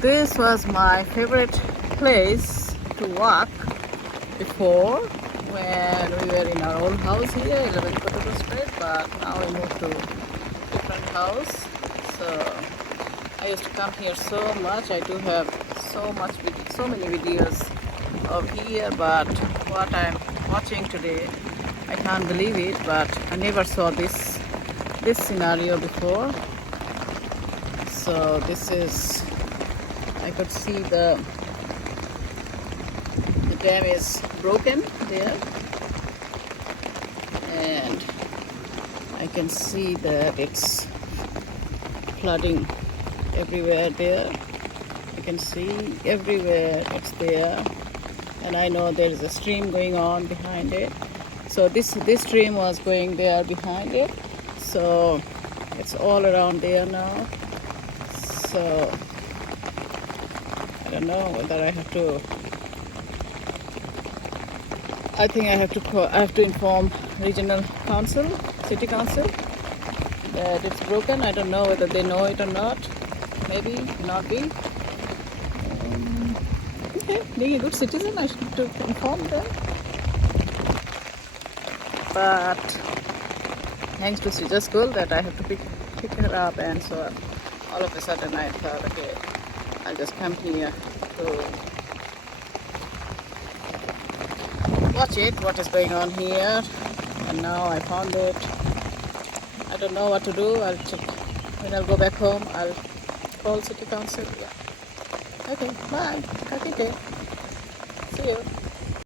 This was my favorite place to walk before when we were in our old house here, 11 Kotuku Street, but now we moved to different house. So I used to come here so much. I do have so many videos of here, but what I'm watching today, I can't believe it, but I never saw this scenario before. So this is, I could see the dam is broken there, and I can see that it's flooding everywhere there. I can see everywhere it's there, and I know there is a stream going on behind it. So this stream was going there behind it, so it's all around there now. So I don't know whether I have to. I think I have to inform regional council, city council, that it's broken. I don't know whether they know it or not. Maybe not be. Okay, being a good citizen, I should to inform them. But thanks to Sija's school that I have to pick her up, and so all of a sudden I thought, okay, I'll just come here to watch it, what is going on here. And now I found it. I don't know what to do. I'll check. When I'll go back home, I'll call city council. Yeah. Okay, bye. Have a good day. See you.